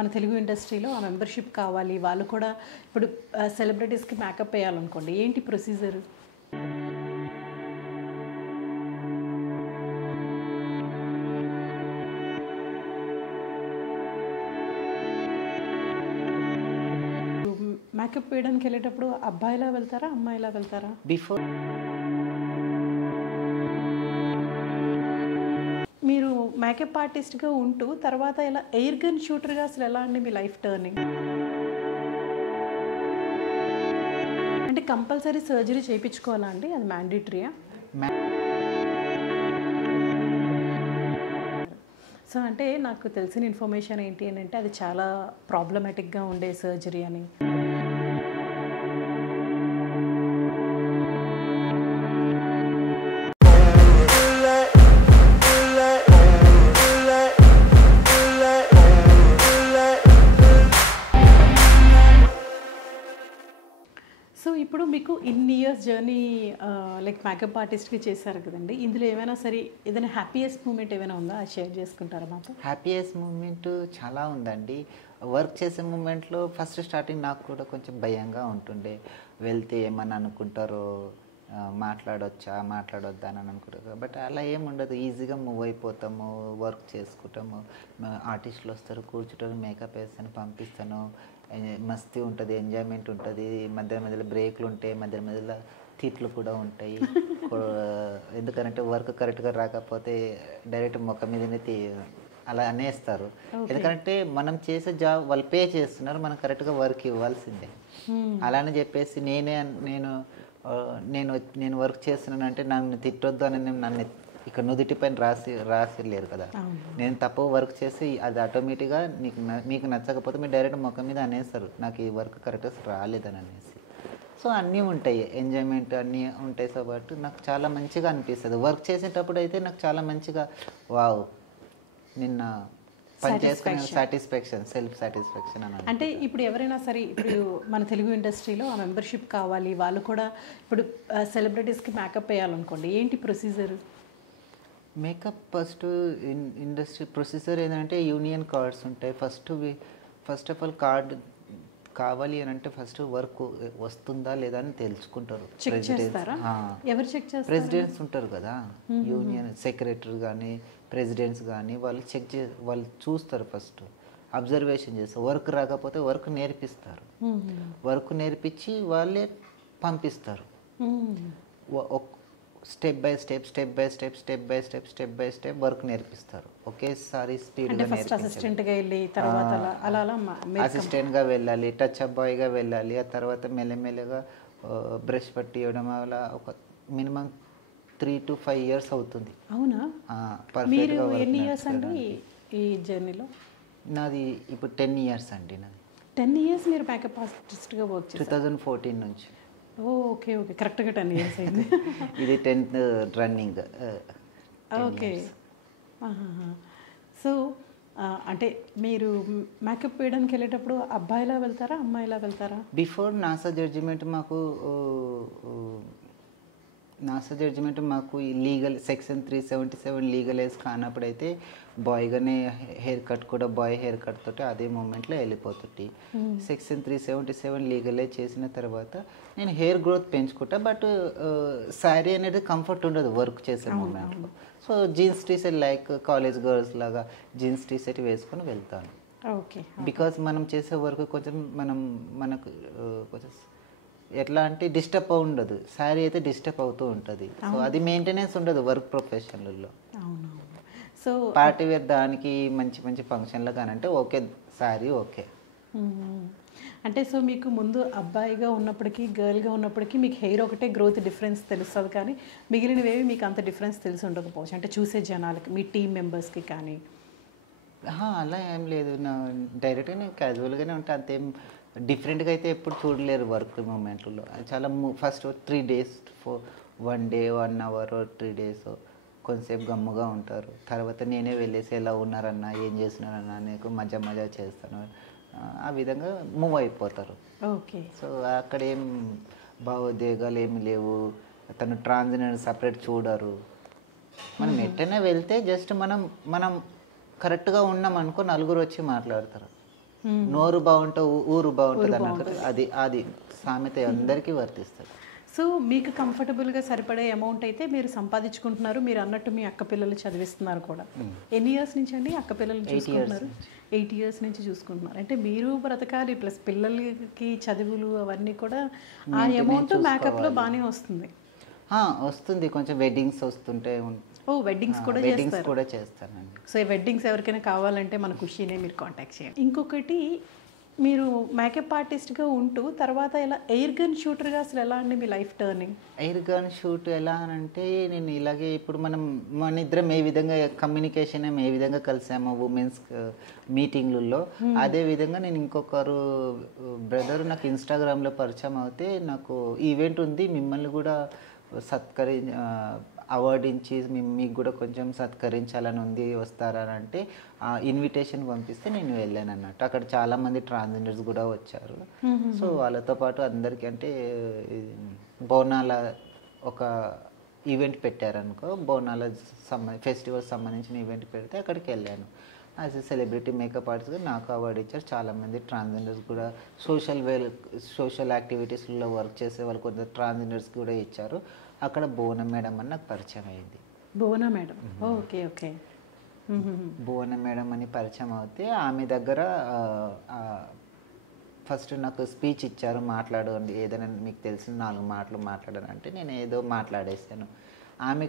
మన తెలుగు ఇండస్ట్రీలో ఆ మెంబర్‌షిప్ కావాలి. వాళ్ళు కూడా ఇప్పుడు సెలబ్రిటీస్‌కి మేకప్ ఎయ్యాలనుకోండి. ఏంటి ప్రొసీజర్? మేకప్ వేయడానికెళ్ళేటప్పుడు అబ్బాయిలా వెళ్తారా? అమ్మాయిలా వెళ్తారా? బిఫోర్ మీరు మేకప్ ఆర్టిస్ట్‌గా ఉంటూ తర్వాత ఇలా ఎయిర్ గన్ షూటర్‌గా అసలు ఎలా అండి మీ లైఫ్ టర్నింగ్? అంటే కంపల్సరీ సర్జరీ చేయించుకోవాలా అండి? అది మ్యాండేటరీయా? సో, అంటే నాకు తెలిసిన ఇన్ఫర్మేషన్ ఏంటి అనంటే అది చాలా ప్రాబ్లమాటిక్‌గా ఉండే సర్జరీ అని. సో, ఇప్పుడు మీకు ఇన్ని ఇయర్స్ జర్నీ లైక్ మేకప్ ఆర్టిస్ట్‌గా చేశారు కదండీ! ఇందులో ఏమైనా సరే ఏదైనా హ్యాపీయెస్ట్ మూమెంట్ ఏమైనా ఉందా? అది షేర్ చేసుకుంటారా మాతో? హ్యాపీయెస్ట్ మూమెంట్ చాలా ఉందండి. వర్క్ చేసే మూమెంట్‌లో ఫస్ట్ స్టార్టింగ్ నాకు కూడా కొంచెం భయంగా ఉంటుండే. వెళ్తే ఏమని అనుకుంటారో, మాట్లాడొచ్చా, మాట్లాడొద్దా అని అనుకుంటారు. బట్ అలా ఏమి ఉండదు. ఈజీగా మూవ్ అయిపోతాము, వర్క్ చేసుకుంటాము. ఆర్టిస్టులు వస్తారు, కూర్చుంటారు, మేకప్ వేస్తాను, పంపిస్తాను. మస్తీ ఉంటుంది, ఎంజాయ్మెంట్ ఉంటుంది. మధ్య మధ్యలో బ్రేక్లు ఉంటాయి, మధ్య మధ్యలో తిట్లు కూడా ఉంటాయి. ఎందుకంటే వర్క్ కరెక్ట్గా రాకపోతే డైరెక్ట్ ముఖం మీదనే అలా అనేస్తారు. ఎందుకంటే మనం చేసే జాబ్ వాళ్ళు పే చేస్తున్నారు, మనం కరెక్ట్గా వర్క్ ఇవ్వాల్సిందే. అలానే చెప్పేసి నేను నేను నేను వర్క్ చేస్తున్నానంటే నన్ను తిట్టొద్దు అని నన్ను ఇక్కడ నుదుటి పైన రాసిలేరు కదా. నేను తప్పు వర్క్ చేసి అది ఆటోమేటిక్గా మీకు నచ్చకపోతే మీరు డైరెక్ట్ ముఖం మీద అనేస్తారు, నాకు ఈ వర్క్ కరెక్ట్గా రాలేదని అనేసి. సో అన్నీ ఉంటాయి, ఎంజాయ్మెంట్ అన్నీ ఉంటాయి. సో బట్ నాకు చాలా మంచిగా అనిపిస్తుంది వర్క్ చేసేటప్పుడు. అయితే నాకు చాలా మంచిగా వావ్ నిన్న పని చేసుకునే సాటిస్ఫాక్షన్, సెల్ఫ్ సాటిస్ఫాక్షన్ అని. అంటే ఇప్పుడు ఎవరైనా సరే ఇప్పుడు మన తెలుగు ఇండస్ట్రీలో ఆ మెంబర్‌షిప్ కావాలి. వాళ్ళు కూడా ఇప్పుడు సెలబ్రిటీస్‌కి మేకప్ ఎయ్యాలనుకోండి. ఏంటి procedure? Makeup first industry procedure ఏంటంటే యూనియన్ కార్డ్స్ ఉంటాయి. ఫస్ట్ ఆఫ్ ఆల్ కార్డ్ కావాలి అని అంటే ఫస్ట్ వర్క్ వస్తుందా లేదా అని తెలుసుకుంటారు. చెక్ చేస్తారా? ఎవరు చెక్ చేస్తారు? ప్రెసిడెంట్స్ ఉంటారు కదా, యూనియన్ సెక్రటరీ కానీ ప్రెసిడెంట్స్ కానీ వాళ్ళు వాళ్ళు చూస్తారు. ఫస్ట్ అబ్జర్వేషన్ చేస్తారు. వర్క్ రాకపోతే వర్క్ నేర్పిస్తారు. వర్క్ నేర్పించి వాళ్ళే పంపిస్తారు. స్టెప్ బై స్టెప్ వర్క్ నేర్పిస్తారు. ఒకేసారి స్పీడ్గా అసిస్టెంట్గా వెళ్ళి తర్వాత అలా అసిస్టెంట్గా వెళ్ళాలి, టచ్ అప్ బాయ్గా వెళ్ళాలి. ఆ తర్వాత మెల్లమెల్లగా బ్రష్ పట్టి ఇవ్వడం వల్ల ఒక మినిమం 3 to 5 years అవుతుంది. అవునా? మీరు ఎన్ని ఇయర్స్ అండి ఈ జర్నీలో? నాది ఇప్పుడు 10 years అండి. నాది 10 years మీరు మేకప్ ఆర్టిస్ట్గా వర్క్ చేశారు? 2014 నుంచి. ఓకే, కరెక్ట్గా 10 years అయింది. ఇది 10th రన్నింగ్. ఓకే. సో అంటే మీరు మేకప్ వేయడానికి వెళ్ళేటప్పుడు అబ్బాయిలా వెళ్తారా? అమ్మాయిలా వెళ్తారా? బిఫోర్ నాసా జడ్జిమెంట్ మాకు లీగల్ సెక్షన్ 377 లీగలైజ్ కానప్పుడైతే బాయ్గానే హెయిర్ కట్ కూడా బాయ్ హెయిర్ కట్ తోటి అదే మూమెంట్లో వెళ్ళిపోతుంది. సెక్షన్ 377 లీగలైజ్ చేసిన తర్వాత నేను హెయిర్ గ్రోత్ పెంచుకుంటా. బట్ శారీ అనేది కంఫర్ట్ ఉండదు వర్క్ చేసే మూమెంట్లో. So jeans t-shirt like college girls లాగా జీన్స్ టీషర్ట్ వేసుకొని వెళ్తాను. ఓకే. బికాజ్ మనం చేసే వర్క్ కొంచెం మనకు కొంచెం ఎట్లా అంటే డిస్టర్బ్ ఉండదు. శారీ అయితే డిస్టర్బ్ అవుతూ ఉంటుంది. సో అది మెయింటెనెన్స్ ఉండదు వర్క్ ప్రొఫెషనల్లో. సో పార్టీ వేర్ దానికి మంచి మంచి ఫంక్షన్లో కానంటే ఓకే శారీ ఓకే. అంటే సో మీకు ముందు అబ్బాయిగా ఉన్నప్పటికీ గర్ల్గా ఉన్నప్పటికీ మీకు హెయిర్ ఒకటే గ్రోత్ డిఫరెన్స్ తెలుస్తుంది, కానీ మిగిలినవేవి మీకు అంత డిఫరెన్స్ తెలిసి ఉండకపోవచ్చు. అంటే చూసే జనాలకి, మీ టీం మెంబర్స్కి కానీ. అలా ఏం లేదు. నా డైరెక్ట్గా నేను క్యాజువల్గానే ఉంటాను. అంతేం డిఫరెంట్గా అయితే ఎప్పుడు చూడలేరు వర్క్ మూమెంట్లో. చాలా first 3 days 1 day 1 hour 3 days కొంతసేపు గమ్ముగా ఉంటారు. తర్వాత నేనే వెళ్ళేసి ఎలా ఉన్నారన్నా, ఏం చేస్తున్నారన్నా నీకు మజా చేస్తాను, ఆ విధంగా మూవ్ అయిపోతారు. ఓకే. సో అక్కడ ఏం భావోద్వేగాలు ఏమి లేవు. తను ట్రాన్స్జెండర్ సపరేట్ చూడరు. మనం ఎట్టైనా వెళ్తే జస్ట్ మనం కరెక్ట్గా ఉన్నాం అనుకో నలుగురు వచ్చి మాట్లాడతారు. నోరు బాగుంటే ఊరు బాగుంటుంది అన్నట్టు అది అది సామెత అందరికీ వర్తిస్తుంది. సో మీకు కంఫర్టబుల్గా సరిపడే అమౌంట్ అయితే మీరు సంపాదించుకుంటున్నారు. మీరు అన్నట్టు మీ అక్క పిల్లలు చదివిస్తున్నారు కూడా. ఎన్ని ఇయర్స్ నుంచి అండి అక్క పిల్లలు చూసుకుంటున్నారు? 8 ఇయర్స్ నుంచి చూసుకుంటున్నారు. అంటే మీరు బ్రతకాలి ప్లస్ పిల్లలకి చదువులు అవన్నీ కూడా ఆ అమౌంట్ మేకప్లో బాగానే వస్తుంది. వస్తుంది, కొంచెం వెడ్డింగ్స్ వస్తుంటే వెడ్డింగ్స్ కూడా వెడ్డింగ్స్ కూడా చేస్తానండి. సో ఈ వెడ్డింగ్స్ ఎవరికైనా కావాలంటే మన ఖుషీనే మీరు కాంటాక్ట్ చేయండి. ఇంకొకటి, మీరు మేకప్ ఆర్టిస్ట్గా ఉంటూ తర్వాత ఎలా ఎయిర్ గన్ షూటర్గా అసలు ఎలా అండి మీ life turning? Air gun shoot ఎలా అంటే నేను ఇలాగే ఇప్పుడు మన ఇద్దరం ఏ విధంగా కమ్యూనికేషన్ ఏ విధంగా కలిసామో ఉమెన్స్ మీటింగ్లలో, అదే విధంగా నేను ఇంకొకరు బ్రదర్ నాకు ఇన్స్టాగ్రామ్లో పరిచయం అవుతే నాకు ఈవెంట్ ఉంది, మిమ్మల్ని కూడా అవార్డు ఇచ్చి మీకు కూడా కొంచెం సత్కరించాలని ఉంది, వస్తారా అని అంటే ఇన్విటేషన్ పంపిస్తే నేను వెళ్ళాను అన్నట్టు. అక్కడ చాలామంది ట్రాన్స్జెండర్స్ కూడా వచ్చారు. సో వాళ్ళతో పాటు అందరికీ అంటే బోనాల ఒక ఈవెంట్ పెట్టారనుకో, బోనాల ఫెస్టివల్ సంబంధించిన ఈవెంట్ పెడితే అక్కడికి వెళ్ళాను. యాజ్ ఎ సెలబ్రిటీ మేకప్ ఆర్టిస్ట్గా నాకు అవార్డు ఇచ్చారు. చాలామంది ట్రాన్స్జెండర్స్ కూడా సోషల్ యాక్టివిటీస్లో వర్క్ చేసే వాళ్ళు కొంత ట్రాన్స్జెండర్స్ కూడా ఇచ్చారు. అక్కడ భువన మేడం అని నాకు పరిచయం అయింది. భువన మేడం, ఓకే ఓకే. భువన మేడం అని పరిచయం అవుతే ఆమె దగ్గర ఫస్ట్ నాకు స్పీచ్ ఇచ్చారు, మాట్లాడండి ఏదైనా మీకు తెలిసిన 4 మాటలు మాట్లాడానంటే నేను ఏదో మాట్లాడేసాను. ఆమె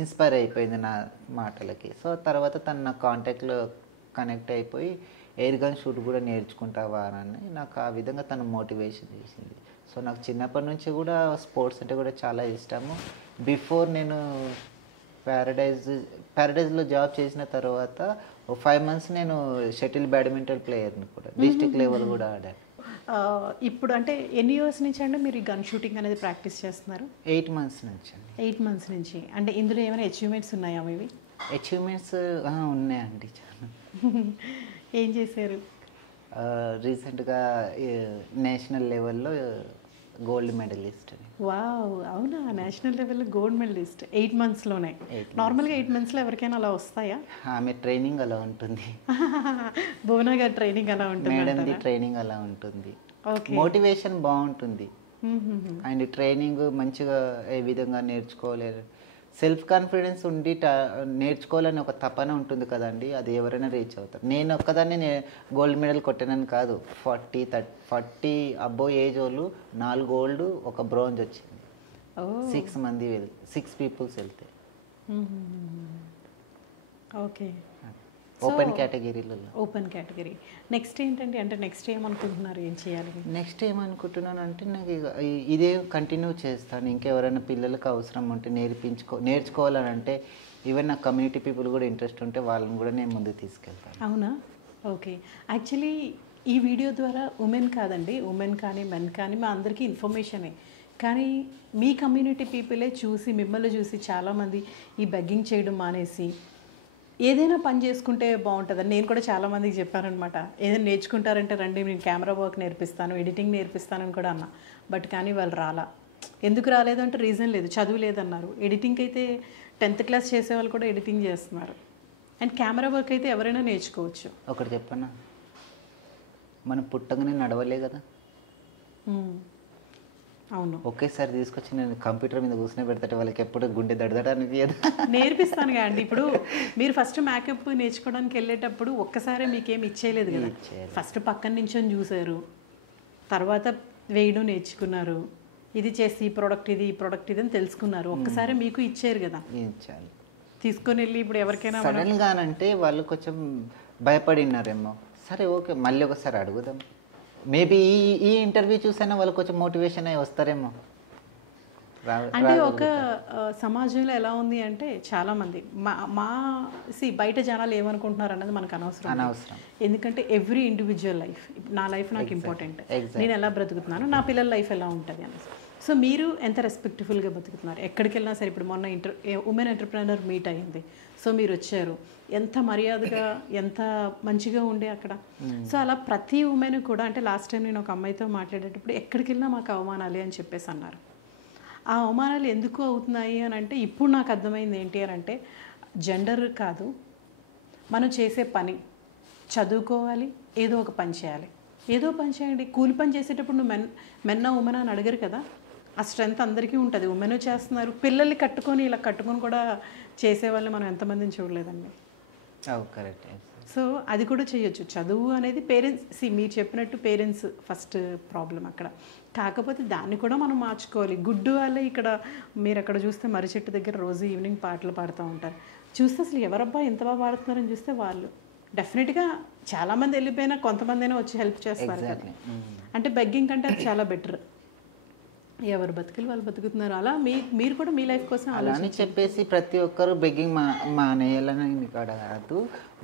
ఇన్స్పైర్ అయిపోయింది నా మాటలకి. సో తర్వాత తను నా కాంటాక్ట్లో కనెక్ట్ అయిపోయి ఎయిర్ గన్ షూట్ కూడా నేర్చుకుంటావా అని నాకు ఆ విధంగా తను మోటివేషన్ చేసింది. సో నాకు చిన్నప్పటి నుంచి కూడా స్పోర్ట్స్ అంటే కూడా చాలా ఇష్టము. బిఫోర్ నేను ప్యారడైజ్లో జాబ్ చేసిన తర్వాత 5 months నేను షటిల్ బ్యాడ్మింటన్ ప్లేయర్ని కూడా, డిస్ట్రిక్ట్ లెవెల్ కూడా ఆడాను. ఇప్పుడు అంటే ఎన్ని ఇయర్స్ నుంచి అండి మీరు ఈ గన్ షూటింగ్ అనేది ప్రాక్టీస్ చేస్తున్నారు? 8 months నుంచి అండి. 8 months నుంచి. అంటే ఇందులో ఏమైనా అచీవ్మెంట్స్ ఉన్నాయా ఇవి? అచీవ్మెంట్స్ ఉన్నాయండి చాలా. ఏం చేశారు? రీసెంట్గా నేషనల్ లెవెల్లో గోల్డ్ మెడలిస్ట్. వావ్, అవునా? నేషనల్ లెవెల్లో గోల్డ్ మెడలిస్ట్ 8 monthsలోనే? నార్మల్గా 8 monthsలో ఎవరికైనా అలా వస్తాయా? ఆమె ట్రైనింగ్ అలా ఉంటుంది. భువన గారి ట్రైనింగ్ అలా ఉంటుంది, మేడంది ట్రైనింగ్ అలా ఉంటుంది. మోటివేషన్ బాగుంటుంది అండ్ ట్రైనింగ్ మంచిగా ఏ విధంగా నేర్చుకోలేరు, సెల్ఫ్ కాన్ఫిడెన్స్ ఉండి నేర్చుకోవాలని ఒక తపన ఉంటుంది కదండి, అది ఎవరైనా రీచ్ అవుతారు. నేను ఒక్కదాన్ని గోల్డ్ మెడల్ కొట్టానని కాదు, 40 అబ్బో ఏజ్ వాళ్ళు 4 gold 1 bronze వచ్చింది. 6 పీపుల్స్ వెళ్తే ఓకే. ఓపెన్ కేటగిరీలో. Open category. నెక్స్ట్ ఏంటండి, అంటే నెక్స్ట్ ఏమనుకుంటున్నారు, ఏం చేయాలి? నెక్స్ట్ ఏమనుకుంటున్నాను అంటే నాకు ఇదే కంటిన్యూ చేస్తాను. ఇంకెవరైనా పిల్లలకు అవసరం ఉంటే నేర్చుకోవాలని అంటే ఈవెన్ నా కమ్యూనిటీ పీపుల్ కూడా ఇంట్రెస్ట్ ఉంటే వాళ్ళని కూడా నేను ముందుకు తీసుకెళ్తాను. అవునా? ఓకే. యాక్చువల్లీ ఈ వీడియో ద్వారా ఉమెన్ కాదండి, ఉమెన్ కానీ మెన్ కానీ మా అందరికీ ఇన్ఫర్మేషనే. కానీ మీ కమ్యూనిటీ పీపులే చూసి, మిమ్మల్ని చూసి చాలామంది ఈ బెగ్గింగ్ చేయడం మానేసి ఏదైనా పని చేసుకుంటే బాగుంటుందని నేను కూడా చాలామందికి చెప్పానమాట. ఏదైనా నేర్చుకుంటారంటే రండి, నేను కెమెరా వర్క్ నేర్పిస్తాను, ఎడిటింగ్ నేర్పిస్తానని కూడా అన్నా. బట్ కానీ వాళ్ళు రాలా. ఎందుకు రాలేదు అంటే రీజన్ లేదు, చదువు లేదన్నారు. ఎడిటింగ్ అయితే 10th class చేసే వాళ్ళు కూడా ఎడిటింగ్ చేస్తున్నారు. అండ్ కెమెరా వర్క్ అయితే ఎవరైనా నేర్చుకోవచ్చు. ఒకటి చెప్పనా, మనం పుట్టగానే నడవలే కదా. అవును. ఒకేసారి తీసుకొచ్చి నేను కంప్యూటర్ మీద కూర్చొని పెడతాడు, వాళ్ళకి ఎప్పుడు గుండె దడదడానికి నేర్పిస్తాను అండి. ఇప్పుడు మీరు ఫస్ట్ మేకప్ నేర్చుకోవడానికి వెళ్ళేటప్పుడు ఒక్కసారి మీకేం ఇచ్చేయలేదు కదా. ఫస్ట్ పక్కన నించొని చూసారు, తర్వాత వేయడం నేర్చుకున్నారు, ఇది చేసి ఈ ప్రోడక్ట్ ఇది అని తెలుసుకున్నారు. ఒక్కసారి మీకు ఇచ్చారు కదా, ఇచ్చాను. తీసుకొని వెళ్ళి ఇప్పుడు ఎవరికైనా సడన్గానంటే వాళ్ళు కొంచెం భయపడినారేమో. సరే ఓకే, మళ్ళీ ఒకసారి అడుగుదాం, మేబీ ఈ ఇంటర్వ్యూ చూసైనా వాళ్ళు కొంచెం మోటివేషన్ అయ్యి వస్తారేమో. అంటే ఒక సమాజంలో ఎలా ఉంది అంటే చాలామంది బయట జనాలు ఏమనుకుంటున్నారు అన్నది మనకు అనవసరం. ఎందుకంటే ఎవ్రీ ఇండివిజువల్ లైఫ్, నా లైఫ్ నాకు ఇంపార్టెంట్, నేను ఎలా బ్రతుకుతున్నాను, నా పిల్లల లైఫ్ ఎలా ఉంటుంది అనేసి. సో మీరు ఎంత రెస్పెక్ట్ఫుల్గా బతుకుతున్నారు, ఎక్కడికి వెళ్ళినా సరే. ఇప్పుడు మొన్న ఉమెన్ ఎంటర్ప్రెనర్ మీట్ అయ్యింది, సో మీరు వచ్చారు, ఎంత మర్యాదగా ఎంత మంచిగా ఉండే అక్కడ. సో అలా ప్రతి ఉమెన్ కూడా, అంటే లాస్ట్ టైం నేను ఒక అమ్మాయితో మాట్లాడేటప్పుడు ఎక్కడికి వెళ్ళినా మాకు అవమానాలే అని చెప్పేసి అన్నారు. ఆ అవమానాలు ఎందుకు అవుతున్నాయి అని అంటే ఇప్పుడు నాకు అర్థమైంది ఏంటి అని అంటే జెండర్ కాదు, మనం చేసే పని. చదువుకోవాలి, ఏదో ఒక పని చేయాలి. ఏదో పని చేయండి. కూలి పని చేసేటప్పుడు నువ్వు మెన్న ఉమెన్ అని అడగరు కదా. ఆ స్ట్రెంత్ అందరికీ ఉంటుంది. ఉమెన్ చేస్తున్నారు, పిల్లల్ని కట్టుకొని ఇలా కట్టుకొని కూడా చేసేవాళ్ళు మనం ఎంతమందిని చూడలేదండి. కరెక్ట్. సో అది కూడా చేయొచ్చు. చదువు అనేది పేరెంట్స్ మీరు చెప్పినట్టు పేరెంట్స్ ఫస్ట్ ప్రాబ్లం అక్కడ. కాకపోతే దాన్ని కూడా మనం మార్చుకోవాలి. గుడ్డు వాళ్ళే ఇక్కడ మీరు అక్కడ చూస్తే మర్రి చెట్టు దగ్గర రోజు ఈవినింగ్ పాటలు పాడుతూ ఉంటారు. చూస్తే అసలు ఎవరబ్బా ఎంత బాగా పాడుతున్నారని చూస్తే వాళ్ళు. డెఫినెట్గా చాలామంది వెళ్ళిపోయినా కొంతమంది అయినా వచ్చి హెల్ప్ చేస్తారు కదా. అంటే బెగ్గింగ్ కంటే అది చాలా బెటర్. ఎవరు బతుకులు వాళ్ళు బతుకుతున్నారు. అలా మీరు కూడా మీ లైఫ్ కోసం అలా అని చెప్పేసి ప్రతి ఒక్కరు బెగ్గింగ్ మానేయాలని కాదు.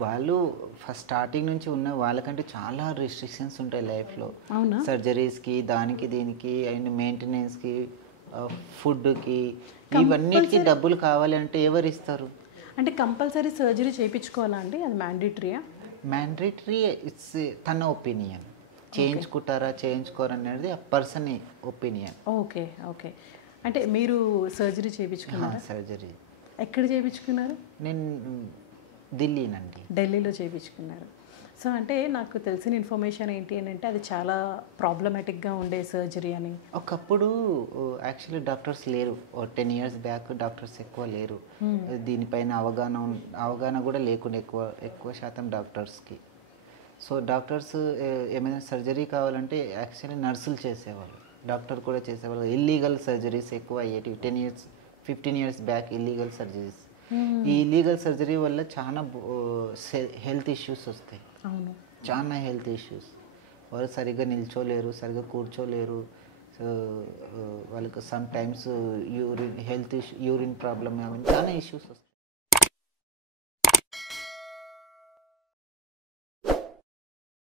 వాళ్ళు ఫస్ట్ స్టార్టింగ్ నుంచి ఉన్న వాళ్ళకంటే చాలా రిస్ట్రిక్షన్స్ ఉంటాయి లైఫ్లో. సర్జరీస్కి, దానికి దీనికి, అండ్ మెయింటెనెన్స్కి, ఫుడ్కి, ఇవన్నిటికీ డబ్బులు కావాలి అంటే ఎవరు ఇస్తారు? అంటే కంపల్సరీ సర్జరీ చేయించుకోవాలా అండి? అది మ్యాండేటరీయా? మ్యాండేటరీ ఇట్స్ తన ఒపీనియన్. చేయించుకుంటారా చేయించుకోరు అనేది ఆ పర్సన్ ఒపీనియన్. Okay okay. అంటే మీరు సర్జరీ చేయించుకున్నారా? సర్జరీ ఎక్కడ చేయించుకున్నారు? నేను ఢిల్లీనండి. ఢిల్లీలో చేయించుకున్నారు. సో అంటే నాకు తెలిసిన ఇన్ఫర్మేషన్ ఏంటి అని అంటే అది చాలా ప్రాబ్లమాటిక్గా ఉండే సర్జరీ అని. ఒకప్పుడు యాక్చువల్లీ డాక్టర్స్ లేరు. 10 years బ్యాక్ డాక్టర్స్ ఎక్కువ లేరు. దీనిపైన అవగాహన కూడా లేకుండా ఎక్కువ శాతం డాక్టర్స్కి. సో డాక్టర్స్ ఏమైనా సర్జరీ కావాలంటే యాక్చువల్లీ నర్సులు చేసేవాళ్ళు, డాక్టర్ కూడా చేసేవాళ్ళు. ఇల్లీగల్ సర్జరీస్ ఎక్కువ అయ్యేటివి 15 years బ్యాక్. ఇల్లీగల్ సర్జరీస్, ఈ ఇల్లీగల్ సర్జరీ వల్ల చాలా హెల్త్ ఇష్యూస్ వస్తాయి. అవును, చాలా హెల్త్ ఇష్యూస్. వాళ్ళు సరిగ్గా నిల్చోలేరు, సరిగ్గా కూర్చోలేరు. సో వాళ్ళకి సమ్ టైమ్స్ యూరిన్ ప్రాబ్లమ్, అవన్నీ చాలా ఇష్యూస్ వస్తాయి.